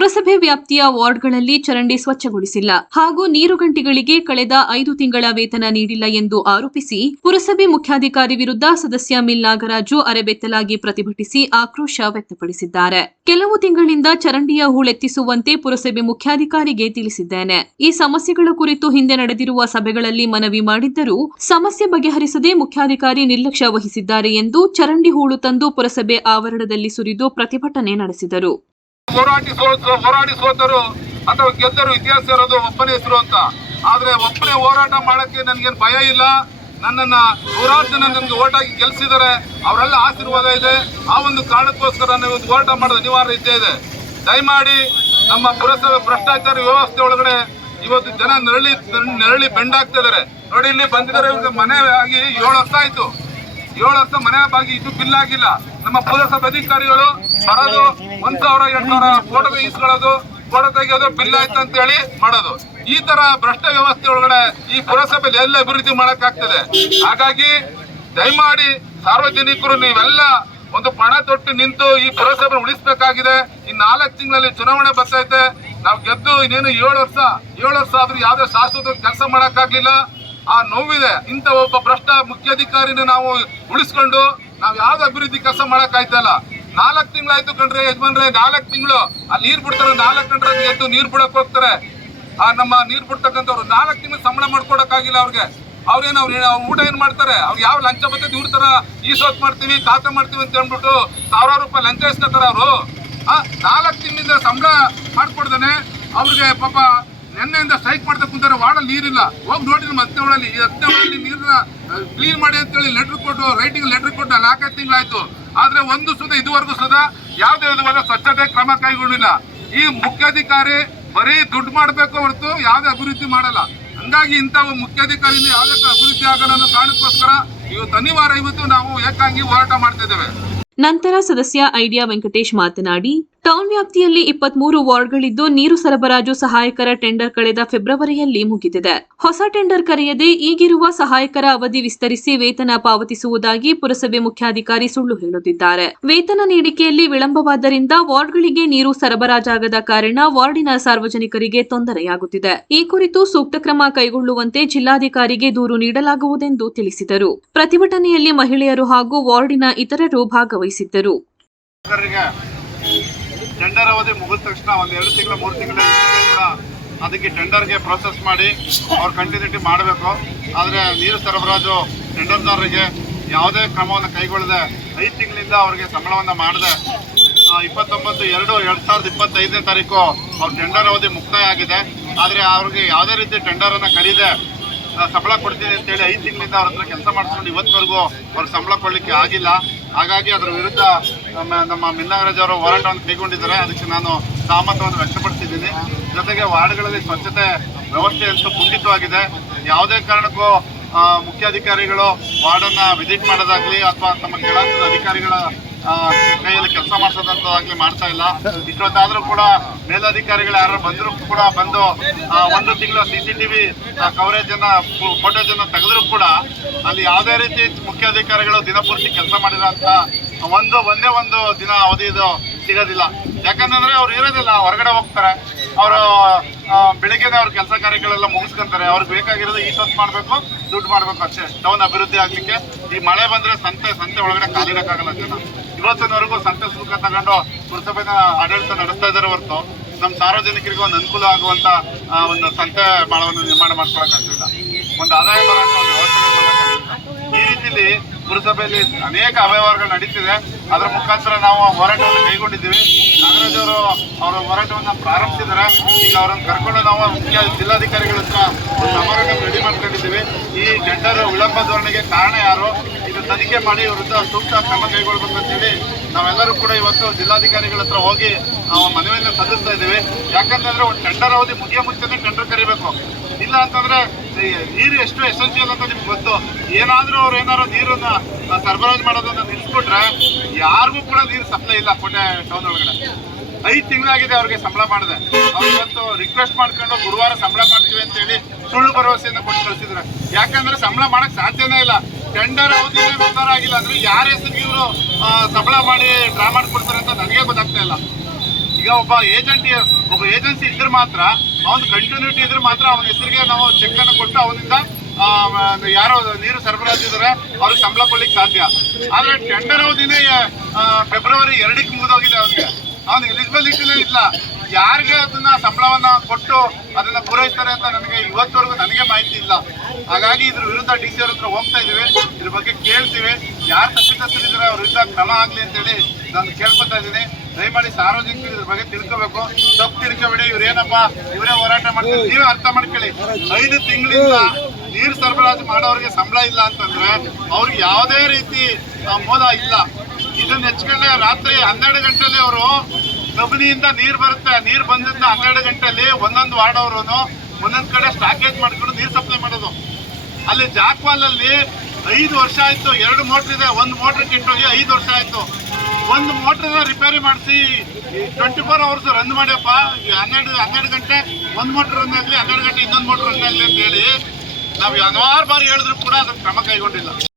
ಪುರಸಭೆ ವ್ಯಾಪ್ತಿಯ ವಾರ್ಡ್ಗಳಲ್ಲಿ ಚರಂಡಿ ಸ್ವಚ್ಛಗೊಳಿಸಿಲ್ಲ ಹಾಗೂ ನೀರುಗಂಟಿಗಳಿಗೆ ಕಳೆದ ಐದು ತಿಂಗಳ ವೇತನ ನೀಡಿಲ್ಲ ಎಂದು ಆರೋಪಿಸಿ ಪುರಸಭೆ ಮುಖ್ಯಾಧಿಕಾರಿ ವಿರುದ್ಧ ಸದಸ್ಯ ಮಿಲ್ ನಾಗರಾಜು ಅರೆಬೆತ್ತಲಾಗಿ ಪ್ರತಿಭಟಿಸಿ ಆಕ್ರೋಶ ವ್ಯಕ್ತಪಡಿಸಿದ್ದಾರೆ. ಕೆಲವು ತಿಂಗಳಿಂದ ಚರಂಡಿಯ ಹೂಳೆತ್ತಿಸುವಂತೆ ಪುರಸಭೆ ಮುಖ್ಯಾಧಿಕಾರಿಗೆ ತಿಳಿಸಿದ್ದೇನೆ. ಈ ಸಮಸ್ಯೆಗಳ ಕುರಿತು ಹಿಂದೆ ನಡೆದಿರುವ ಸಭೆಗಳಲ್ಲಿ ಮನವಿ ಮಾಡಿದ್ದರೂ ಸಮಸ್ಯೆ ಬಗೆಹರಿಸದೆ ಮುಖ್ಯಾಧಿಕಾರಿ ನಿರ್ಲಕ್ಷ್ಯ ವಹಿಸಿದ್ದಾರೆ ಎಂದು ಚರಂಡಿ ಹೂಳು ತಂದು ಪುರಸಭೆ ಆವರಣದಲ್ಲಿ ಸುರಿದು ಪ್ರತಿಭಟನೆ ನಡೆಸಿದರು. ಹೋರಾಟಿ ಹೋರಾಡಿ ಅಥವಾ ಗೆದ್ದರು ಇತಿಹಾಸ ಇರೋದು ಒಬ್ಬನೇ ಹೆಸರು ಅಂತ. ಆದ್ರೆ ಒಬ್ಬನೇ ಹೋರಾಟ ಮಾಡಕ್ಕೆ ನನಗೇನು ಭಯ ಇಲ್ಲ. ನನ್ನನ್ನ ನೂರಾರು ಜನ ನನ್ಗೆ ಓಟಾಗಿ ಗೆಲ್ಸಿದ್ದಾರೆ ಅವರೆಲ್ಲ ಆಶೀರ್ವಾದ ಇದೆ. ಆ ಒಂದು ಕಾರಣಕ್ಕೋಸ್ಕರ ನಾನು ಇವತ್ತು ಹೋರಾಟ ಮಾಡೋದು ಅನಿವಾರ್ಯ ಇದ್ದೇ ಇದೆ. ದಯಮಾಡಿ ನಮ್ಮ ಪುರಸಭೆ ಭ್ರಷ್ಟಾಚಾರ ವ್ಯವಸ್ಥೆ ಒಳಗಡೆ ಇವತ್ತು ಜನ ನರಳಿ ನರಳಿ ಬೆಂಡಾಗ್ತಾ ಇದಾರೆ. ನೋಡಿ, ಇಲ್ಲಿ ಬಂದಿದ್ದಾರೆ ಮನೆ ಆಗಿ ಏಳು ವರ್ಷ ಆಯ್ತು. ಏಳು ವರ್ಷ ಮನೆ ಬಾಗಿ ಇದು ಬಿಲ್ ಆಗಿಲ್ಲ. ನಮ್ಮ ಪುರಸಭೆ ಅಧಿಕಾರಿಗಳು ಬರೋದು ಒಂದ್ ಸಾವಿರ ಎರಡ್ ಸಾವಿರ ಫೋಟೋ ಇಸ್ಕೊಳ್ಳೋದು, ಫೋಟೋ ತೆಗೆಯೋದು, ಬಿಲ್ ಆಯ್ತು ಅಂತ ಹೇಳಿ ಮಾಡೋದು. ಈ ತರ ಭ್ರಷ್ಟ ವ್ಯವಸ್ಥೆ ಒಳಗಡೆ ಈ ಪುರಸಭೆಯಲ್ಲಿ ಎಲ್ಲ ಅಭಿವೃದ್ಧಿ ಮಾಡಕ್ ಆಗ್ತದೆ. ಹಾಗಾಗಿ ದಯಮಾಡಿ ಸಾರ್ವಜನಿಕರು ನೀವೆಲ್ಲ ಒಂದು ಪಣ ತೊಟ್ಟು ನಿಂತು ಈ ಪುರಸಭೆ ಉಳಿಸಬೇಕಾಗಿದೆ. ಈ ನಾಲ್ಕು ತಿಂಗಳಲ್ಲಿ ಚುನಾವಣೆ ಬರ್ತೈತೆ ನಾವು ಗೆದ್ದು ಇನ್ನೇನು ಏಳು ವರ್ಷ ಏಳು ವರ್ಷ ಆದ್ರೂ ಯಾವ್ದೇ ಶಾಶ್ವತ ಕೆಲಸ ಮಾಡಕ್ಕಾಗ್ಲಿಲ್ಲ ಆ ನೋವಿದೆ. ಇಂಥ ಒಬ್ಬ ಭ್ರಷ್ಟ ಮುಖ್ಯಾಧಿಕಾರಿನ ನಾವು ಉಳಿಸ್ಕೊಂಡು ನಾವು ಯಾವ್ದು ಅಭಿವೃದ್ಧಿ ಕೆಲಸ ಮಾಡಕ್ ಆಯ್ತಲ್ಲ? ನಾಲ್ಕು ತಿಂಗಳಾಯ್ತು ಕಂಡ್ರೆ ಯಜಮಾನ್ರೆ, ನಾಲ್ಕು ತಿಂಗಳು. ಅಲ್ಲಿ ನೀರ್ ಬಿಡ್ತಾರೆ, ನಾಲ್ಕು ಕಂಡ್ರೆ ಎದ್ದು ನೀರ್ ಬಿಡಕ್ ಹೋಗ್ತಾರೆ. ಆ ನಮ್ಮ ನೀರ್ ಬಿಡ್ತಕ್ಕಂಥವ್ರು ನಾಲ್ಕು ತಿಂಗಳು ಸಂಬಳ ಮಾಡ್ಕೊಡಕ್ಕಾಗಿಲ್ಲ ಅವ್ರಿಗೆ. ಅವ್ರೇನು ಅವ್ರು ಊಟ ಏನ್ ಮಾಡ್ತಾರೆ? ಅವ್ರು ಯಾವ ಲಂಚ ಬರ್ತದೆ ಇವ್ರ ತರ ಈ ಸೋತ್ ಮಾಡ್ತೀವಿ, ಖಾತೆ ಮಾಡ್ತೀವಿ ಅಂತ ಹೇಳ್ಬಿಟ್ಟು ಸಾವಿರಾರು ರೂಪಾಯಿ ಲಂಚ ಇಸ್ಕೊತಾರ ಅವರು. ನಾಲ್ಕು ತಿಂಗಳಿಂದ ಸಂಬಳ ಮಾಡ್ಕೊಡ್ದಾನೆ ಅವ್ರಿಗೆ ಪಾಪ ನಿನ್ನೆಯಿಂದ ಸ್ಟ್ರೈಕ್ ಮಾಡ್ತಾ ಕುಂತಾರೆ ವಾರ್ಡಲ್ಲಿ ನೀರಿಲ್ಲ. ಹೋಗಿ ನೋಡಿ ನಮ್ಮ ಹತ್ತನೇ ಒಳಲ್ಲಿ, ಈ ಹತ್ತನೇ ನೀರನ್ನ ಕ್ಲೀನ್ ಮಾಡಿ ಅಂತೇಳಿ ಲೆಟರ್ ಕೊಟ್ಟು ರೈಟಿಂಗ್ ಲೆಟರ್ ಕೊಟ್ಟು ನಾಲ್ಕೈದು ತಿಂಗಳಾಯ್ತು. ಆದ್ರೆ ಒಂದು ಸುದ ಇದುವರೆಗೂ ಸುದ ಯಾವುದೇ ವಿಧವಾದ ಸ್ವಚ್ಛತೆ ಕ್ರಮ ಕೈಗೊಂಡಿಲ್ಲ ಈ ಮುಖ್ಯಾಧಿಕಾರಿ ಬರೀ ದುಡ್ಡು ಮಾಡಬೇಕು ಹೊರತು ಯಾವುದೇ ಅಭಿವೃದ್ಧಿ ಮಾಡಲ್ಲ. ಹಂಗಾಗಿ ಇಂಥ ಮುಖ್ಯಾಧಿಕಾರಿಯಿಂದ ಯಾವುದೇ ಅಭಿವೃದ್ಧಿ ಆಗಲ್ಲ ಅನ್ನೋ ಕಾರಣಕ್ಕೋಸ್ಕರ ಇವತ್ತು ಅನಿವಾರ್ಯ ಇವತ್ತು ನಾವು ಏಕಾಂಗಿ ಹೋರಾಟ ಮಾಡ್ತಾ ಇದ್ದೇವೆ. ನಂತರ ಸದಸ್ಯ ಐಡಿಯಾ ವೆಂಕಟೇಶ್ ಮಾತನಾಡಿ ಟೌನ್ ವ್ಯಾಪ್ತಿಯಲ್ಲಿ ಇಪ್ಪತ್ಮೂರು ವಾರ್ಡ್ಗಳಿದ್ದು ನೀರು ಸರಬರಾಜು ಸಹಾಯಕರ ಟೆಂಡರ್ ಕಳೆದ ಫೆಬ್ರವರಿಯಲ್ಲಿ ಮುಗಿದಿದೆ. ಹೊಸ ಟೆಂಡರ್ ಕರೆಯದೆ ಈಗಿರುವ ಸಹಾಯಕರ ಅವಧಿ ವಿಸ್ತರಿಸಿ ವೇತನ ಪಾವತಿಸುವುದಾಗಿ ಪುರಸಭೆ ಮುಖ್ಯಾಧಿಕಾರಿ ಸುಳ್ಳು ಹೇಳುತ್ತಿದ್ದಾರೆ. ವೇತನ ನೀಡಿಕೆಯಲ್ಲಿ ವಿಳಂಬವಾದ್ದರಿಂದ ವಾರ್ಡ್ಗಳಿಗೆ ನೀರು ಸರಬರಾಜಾಗದ ಕಾರಣ ವಾರ್ಡಿನ ಸಾರ್ವಜನಿಕರಿಗೆ ತೊಂದರೆಯಾಗುತ್ತಿದೆ. ಈ ಕುರಿತು ಸೂಕ್ತ ಕ್ರಮ ಕೈಗೊಳ್ಳುವಂತೆ ಜಿಲ್ಲಾಧಿಕಾರಿಗೆ ದೂರು ನೀಡಲಾಗುವುದೆಂದು ತಿಳಿಸಿದರು. ಪ್ರತಿಭಟನೆಯಲ್ಲಿ ಮಹಿಳೆಯರು ಹಾಗೂ ವಾರ್ಡಿನ ಇತರರು ಭಾಗವಹಿಸಿದ್ದರು. ಟೆಂಡರ್ ಅವಧಿ ಮುಗಿದ ತಕ್ಷಣ ಒಂದು ಎರಡು ತಿಂಗಳು, ಮೂರು ತಿಂಗಳ ಕೂಡ ಅದಕ್ಕೆ ಟೆಂಡರ್ಗೆ ಪ್ರೋಸೆಸ್ ಮಾಡಿ ಅವ್ರು ಕಂಟಿನ್ಯೂಟಿ ಮಾಡಬೇಕು. ಆದರೆ ನೀರು ಸರಬರಾಜು ಟೆಂಡರ್ದಾರರಿಗೆ ಯಾವುದೇ ಕ್ರಮವನ್ನು ಕೈಗೊಳ್ಳದೆ ಐದು ತಿಂಗಳಿಂದ ಅವರಿಗೆ ಸಂಬಳವನ್ನು ಮಾಡದೆ. ಇಪ್ಪತ್ತೊಂಬತ್ತು, ಎರಡು ಎರಡು ಸಾವಿರದ ಇಪ್ಪತ್ತೈದನೇ ತಾರೀಕು ಅವ್ರ ಟೆಂಡರ್ ಅವಧಿ ಮುಕ್ತಾಯ ಆಗಿದೆ. ಆದರೆ ಅವ್ರಿಗೆ ಯಾವುದೇ ರೀತಿ ಟೆಂಡರನ್ನು ಕರೀದೆ ಸಂಬಳ ಕೊಡ್ತೀನಿ ಅಂತೇಳಿ ಐದು ತಿಂಗಳಿಂದ ಅವ್ರ ಹತ್ರ ಕೆಲಸ ಮಾಡಿಸ್ಕೊಂಡು ಇವತ್ತವರೆಗೂ ಅವ್ರಿಗೆ ಸಂಬಳ ಕೊಡಲಿಕ್ಕೆ ಆಗಿಲ್ಲ. ಹಾಗಾಗಿ ಅದರ ವಿರುದ್ಧ ನಮ್ಮ ನಮ್ಮ ಮಿನ್ನಾಗರಾಜ್ ಅವರು ಹೋರಾಟವನ್ನು ಕೈಗೊಂಡಿದ್ದಾರೆ. ಅದಕ್ಕೆ ನಾನು ಸಹಮತವನ್ನು ವ್ಯಕ್ತಪಡಿಸಿದ್ದೀನಿ. ಜೊತೆಗೆ ವಾರ್ಡ್ಗಳಲ್ಲಿ ಸ್ವಚ್ಛತೆ ವ್ಯವಸ್ಥೆ ಅಂತೂ ಕುಂಠಿತವಾಗಿದೆ, ಯಾವುದೇ ಕಾರಣಕ್ಕೂ ಮುಖ್ಯಾಧಿಕಾರಿಗಳು ವಾರ್ಡನ್ನ ವಿಸಿಟ್ ಮಾಡೋದಾಗಲಿ ಅಥವಾ ತಮ್ಮ ಕೆಳಹಂತದ ಅಧಿಕಾರಿಗಳ ಕೈಯಲ್ಲಿ ಕೆಲಸ ಮಾಡಿಸೋದಂತಾಗ್ಲಿ ಮಾಡ್ತಾ ಇಲ್ಲ. ಇಷ್ಟೊತ್ತಾದ್ರೂ ಕೂಡ ಮೇಲಧಿಕಾರಿಗಳು ಯಾರು ಬಂದರೂ ಕೂಡ ಬಂದು ಒಂದು ತಿಂಗಳ ಸಿ ಸಿ ಟಿವಿ ಕವರೇಜ್ ಅನ್ನ ಫೋಟೋಜ್ ಅನ್ನ ತೆಗೆದ್ರು ಕೂಡ ಅಲ್ಲಿ ಯಾವುದೇ ರೀತಿ ಮುಖ್ಯ ಅಧಿಕಾರಿಗಳು ದಿನಪೂರ್ತಿ ಕೆಲಸ ಮಾಡಿರೋಂಥ ಒಂದು, ಒಂದೇ ಒಂದು ದಿನ ಅವಧಿ ಇದು ಸಿಗೋದಿಲ್ಲ. ಯಾಕಂತಂದ್ರೆ ಅವ್ರು ಇರೋದಿಲ್ಲ, ಹೊರಗಡೆ ಹೋಗ್ತಾರೆ. ಅವರು ಬೆಳಿಗ್ಗೆನೆ ಅವ್ರ ಕೆಲಸ ಕಾರ್ಯಗಳೆಲ್ಲ ಮುಗಿಸ್ಕೊಂತಾರೆ. ಅವ್ರಿಗೆ ಬೇಕಾಗಿರೋದು ಈ ಸೊತ್ತು ಮಾಡಬೇಕು, ದುಡ್ಡು ಮಾಡಬೇಕು ಅಷ್ಟೇ. ಟೌನ್ ಅಭಿವೃದ್ಧಿ ಆಗಲಿಕ್ಕೆ. ಈ ಮಳೆ ಬಂದ್ರೆ ಸಂತೆ ಸಂತೆ ಒಳಗಡೆ ಕಾಲಿಡಕ್ಕಾಗಲ್ಲ ಜನ. ಇವತ್ತಿನವರೆಗೂ ಸಂತೆ ಸುಖ ತಗೊಂಡು ಪುರಸಭೆನ ಆಡಳಿತ ನಡೆಸ್ತಾ ಇದ್ದಾರೆ ಹೊರತು ನಮ್ಮ ಸಾರ್ವಜನಿಕರಿಗೆ ಒಂದು ಅನುಕೂಲ ಆಗುವಂತ ಒಂದು ಸಂತೆ ಬಾಳವನ್ನು ನಿರ್ಮಾಣ ಮಾಡ್ಕೊಳಕ್ಕಾಗ್ತಿಲ್ಲ ಒಂದು ಆದಾಯ ವ್ಯವಸ್ಥೆಗಳು ಮಾಡೋಕ್ಕಾಗ್ತಿಲ್ಲ ಈ ರೀತಿಯಲ್ಲಿ ಪುರಸಭೆಯಲ್ಲಿ ಅನೇಕ ಅವ್ಯವಹಾರಗಳು ನಡೀತಿದೆ. ಅದರ ಮುಖಾಂತರ ನಾವು ಹೋರಾಟವನ್ನು ಕೈಗೊಂಡಿದ್ದೀವಿ. ನಾಗರಾಜ್ ಅವರು ಅವರ ಹೋರಾಟವನ್ನು ಪ್ರಾರಂಭಿಸಿದ್ದಾರೆ. ಈಗ ಅವರನ್ನು ಕರ್ಕೊಂಡು ನಾವು ಮುಖ್ಯ ಜಿಲ್ಲಾಧಿಕಾರಿಗಳ ಹತ್ರ ಮೆಮೊರಂಡಮ್ ರೆಡಿ ಮಾಡ್ಕೊಂಡಿದ್ದೀವಿ. ಈ ಗಂಡರ ವಿಳಂಬ ಧೋರಣೆಗೆ ಕಾರಣ ಯಾರು? ತನಿಖೆ ಮಾಡಿ ವಿರುದ್ಧ ಸೂಕ್ತ ಕ್ರಮ ಕೈಗೊಳ್ಬೇಕು ಅಂತೇಳಿ ನಾವೆಲ್ಲರೂ ಕೂಡ ಇವತ್ತು ಜಿಲ್ಲಾಧಿಕಾರಿಗಳ ಹತ್ರ ಹೋಗಿ ನಾವು ಮನವಿಯನ್ನು ಸಲ್ಲಿಸ್ತಾ ಇದ್ದೀವಿ. ಯಾಕಂತಂದ್ರೆ ಒಂದು ಟೆಂಡರ್ ಅವಧಿ ಮುಗಿಯೋ ಮುಂಚೆನೇ ಟೆಂಡರ್ ಕರಿಬೇಕು. ಇಲ್ಲ ಅಂತಂದ್ರೆ ನೀರು ಎಷ್ಟು ಎಸೆನ್ಷಿಯಲ್ ಅಂತ ನಿಮ್ಗೆ ಗೊತ್ತು. ಏನಾದರೂ ಅವ್ರು ಏನಾದ್ರು ನೀರನ್ನ ಸರಬರಾಜು ಮಾಡೋದನ್ನ ನಿಲ್ಸ್ಬಿಟ್ರೆ ಯಾರಿಗೂ ಕೂಡ ನೀರು ಸಪ್ಲೈ ಇಲ್ಲ ಕೋಟೆ ಟೌನ್ ಒಳಗಡೆ. ಐದು ತಿಂಗಳಾಗಿದೆ ಅವ್ರಿಗೆ ಸಂಬಳ ಮಾಡಿದೆ. ಅವ್ರು ಇವತ್ತು ರಿಕ್ವೆಸ್ಟ್ ಮಾಡ್ಕೊಂಡು ಗುರುವಾರ ಸಂಬಳ ಮಾಡ್ತೀವಿ ಅಂತ ಹೇಳಿ ಸುಳ್ಳು ಭರವಸೆಯನ್ನು ಕೊಟ್ಟು ಕಳಿಸಿದ್ರೆ. ಯಾಕಂದ್ರೆ ಸಂಬಳ ಮಾಡಕ್ ಸಾಧ್ಯನೇ ಇಲ್ಲ. ಟೆಂಡರ್ ಅವಧಿ ವಿಚಾರ ಆಗಿಲ್ಲ ಅಂದ್ರೆ ಯಾರ ಹೆಸರಿಗೆ ಇವರು ಸಂಬಳ ಮಾಡಿ ಡ್ರಾ ಮಾಡ್ಕೊಡ್ತಾರೆ ಅಂತ ನನಗೆ ಗೊತ್ತಾಗ್ತಾ ಇಲ್ಲ. ಈಗ ಒಬ್ಬ ಏಜೆಂಟ್ ಒಬ್ಬ ಏಜೆನ್ಸಿ ಇದ್ರೆ ಮಾತ್ರ, ಅವನ ಕಂಟಿನ್ಯೂಟಿ ಇದ್ರೆ ಮಾತ್ರ ಅವನ ಹೆಸರಿಗೆ ನಾವು ಚೆಕ್ ಅನ್ನು ಕೊಟ್ಟು ಅವನಿಂದ ಯಾರೋ ನೀರು ಸರಬರಾಜು ಇದ್ದಾರೆ ಅವ್ರಿಗೆ ಸಂಬಳ ಕೊಡ್ಲಿಕ್ಕೆ ಸಾಧ್ಯ. ಆದ್ರೆ ಟೆಂಡರ್ ಅವಧಿನೇ ಫೆಬ್ರವರಿ ಎರಡಕ್ಕೆ ಮುಗಿದೋಗಿದೆ ಅವನಿಗೆ. ಅವನು ಎಲಿಜಿಬಿಲಿಟಿನೇ ಇಲ್ಲ. ಯಾರಿಗೆ ಅದನ್ನ ಸಂಬಳವನ್ನ ಕೊಟ್ಟು ಅದನ್ನ ಪೂರೈಸ್ತಾರೆ ಅಂತ ನನಗೆ ಇವತ್ತವರೆಗೂ ನನಗೆ ಮಾಹಿತಿ ಇಲ್ಲ. ಹಾಗಾಗಿ ಇದ್ರ ವಿರುದ್ಧ ಡಿ ಸಿ ಅವ್ರ ಹತ್ರ ಹೋಗ್ತಾ ಇದೀವಿ ಇದ್ರ ಬಗ್ಗೆ ಕೇಳ್ತೀವಿ. ಯಾರು ತಪ್ಪಿತಸ್ಥರಿದ್ದಾರೆ ಅವ್ರ ವಿರುದ್ಧ ಕ್ರಮ ಆಗ್ಲಿ ಅಂತೇಳಿ ನಾನು ಕೇಳ್ಕೊತಾ ಇದ್ದೀನಿ. ದಯಮಾಡಿ ಸಾರ್ವಜನಿಕರು ಇದ್ರ ಬಗ್ಗೆ ತಿಳ್ಕೋಬೇಕು. ತಪ್ಪು ತಿಳ್ಕೊಬೇಡಿ. ಇವ್ರು ಏನಪ್ಪ? ಇವರೇ ಹೋರಾಟ ಮಾಡ್ತಾರೆ. ನೀವೇ ಅರ್ಥ ಮಾಡ್ಕೊಳ್ಳಿ. ಐದು ತಿಂಗಳಿಂದ ನೀರು ಸರಬರಾಜು ಮಾಡೋರಿಗೆ ಸಂಬಳ ಇಲ್ಲ ಅಂತಂದ್ರೆ ಅವ್ರಿಗೆ ಯಾವುದೇ ರೀತಿ ಮೋದ ಇಲ್ಲ. ಇದನ್ನ ಹೆಚ್ಕೊಂಡೆ ರಾತ್ರಿ ಹನ್ನೆರಡು ಗಂಟೆಯಲ್ಲಿ ಅವರು ಕಬಿನಿಯಿಂದ ನೀರು ಬರುತ್ತೆ, ನೀರು ಬಂದಿದ್ದ ಹನ್ನೆರಡು ಗಂಟೆಯಲ್ಲಿ ಒಂದೊಂದು ವಾರ್ಡ್ ಅವರು ಒಂದೊಂದ್ ಕಡೆ ಸ್ಟಾಕೇಜ್ ಮಾಡ್ಕೊಂಡು ನೀರು ಸಪ್ಲೈ ಮಾಡೋದು. ಅಲ್ಲಿ ಜಾಕ್ವಾಲ್ ಅಲ್ಲಿ ಐದು ವರ್ಷ ಆಯ್ತು, ಎರಡು ಮೋಟರ್ ಇದೆ, ಒಂದು ಮೋಟರ್ ಕೆಟ್ಟೋಗಿ ಐದು ವರ್ಷ ಆಯ್ತು. ಒಂದು ಮೋಟರ್ ರಿಪೇರಿ ಮಾಡಿಸಿ ಟ್ವೆಂಟಿ ಫೋರ್ ಅವರ್ಸ್ ರನ್ ಮಾಡ್ಯಪ್ಪ. ಹನ್ನೆರಡು ಹನ್ನೆರಡು ಗಂಟೆ, ಒಂದು ಮೋಟರ್ ರನ್ ಆಗಲಿ, ಹನ್ನೆರಡು ಗಂಟೆ ಇನ್ನೊಂದು ಮೋಟರ್ ರನ್ ಆಗಲಿ ಅಂತ ಹೇಳಿ ನಾವು ಹಲವಾರು ಬಾರಿ ಹೇಳಿದ್ರು ಕೂಡ ಅದಕ್ಕೆ ಕ್ರಮ ಕೈಗೊಂಡಿಲ್ಲ.